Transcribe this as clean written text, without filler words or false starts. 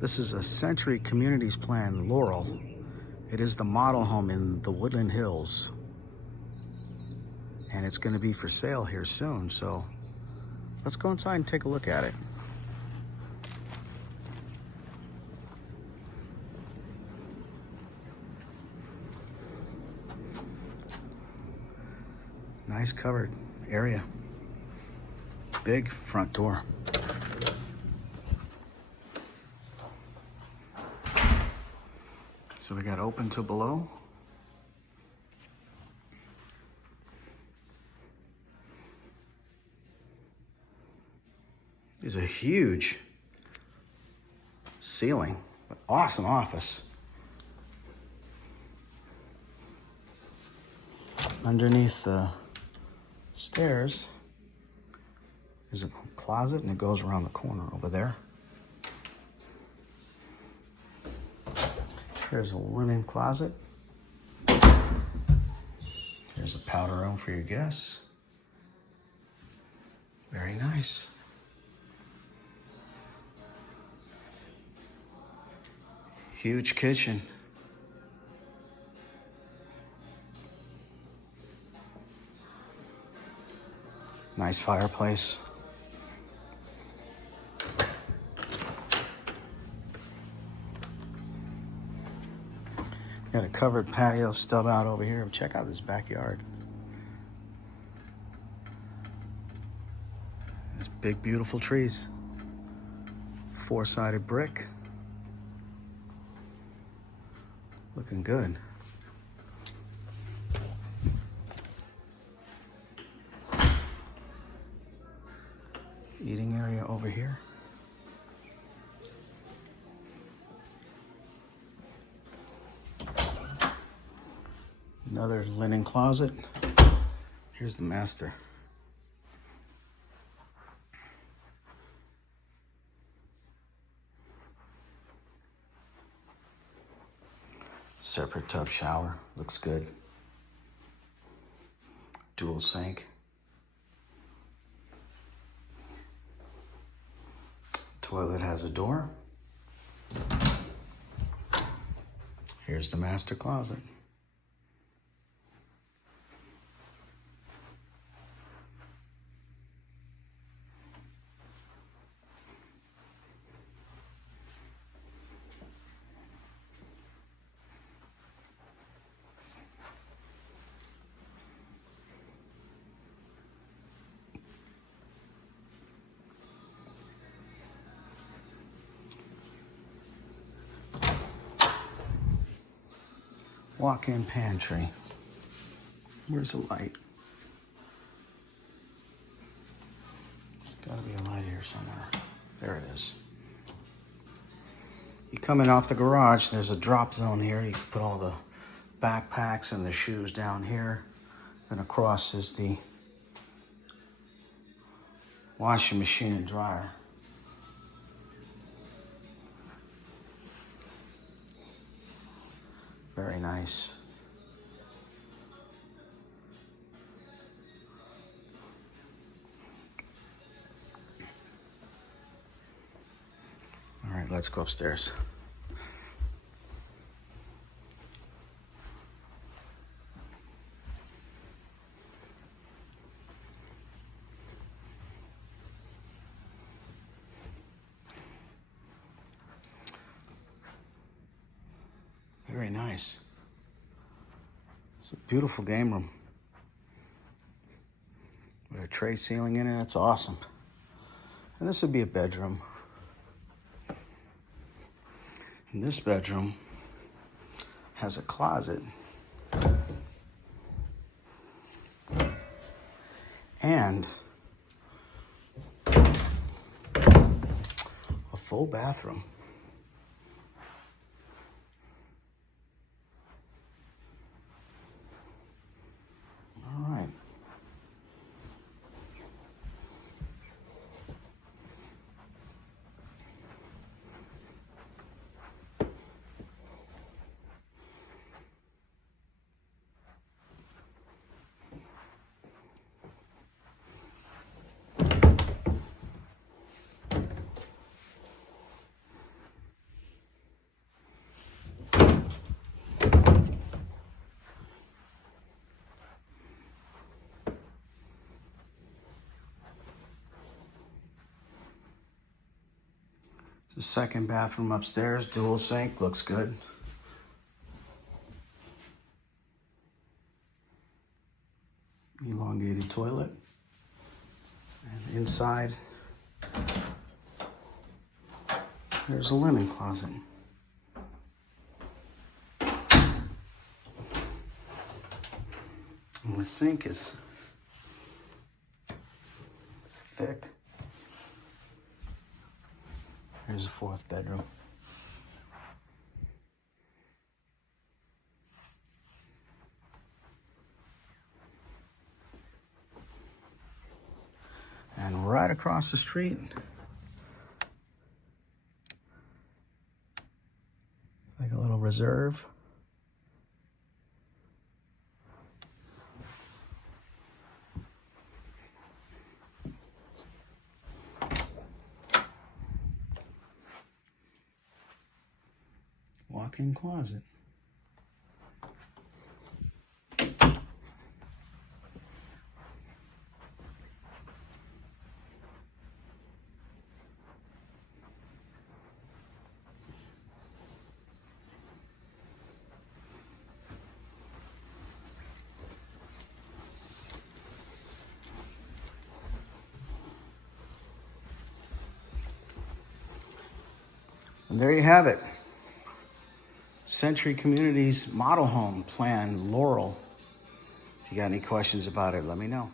This is a Century Communities Plan Laurel. It is the model home in the Woodland Hills. And it's going to be for sale here soon. So let's go inside and take a look at it. Nice covered area. Big front door. So we got open to below. There's a huge ceiling, but awesome office. Underneath the stairs is a closet, and it goes around the corner over there. Here's a linen closet. Here's a powder room for your guests. Very nice. Huge kitchen. Nice fireplace. Got a covered patio stub out over here. Check out this backyard. There's big, beautiful trees. Four-sided brick. Looking good. Eating area over here. Another linen closet. Here's the master. Separate tub shower. Looks good. Dual sink. Toilet has a door. Here's the master closet. Walk-in pantry. Where's the light? There's gotta be a light here somewhere. There it is. You come in off the garage, there's a drop zone here. You can put all the backpacks and the shoes down here. Then across is the washing machine and dryer. Very nice. All right, let's go upstairs. Very nice. It's a beautiful game room. With a tray ceiling in it, that's awesome. And this would be a bedroom. And this bedroom has a closet. And a full bathroom. All right. The second bathroom upstairs, dual sink, looks good. Elongated toilet. And inside, there's a linen closet. And the sink is thick. Here's the fourth bedroom. And right across the street, like a little reserve. Walk-in closet. And there you have it. Century Communities model home plan, Laurel. If you got any questions about it, let me know.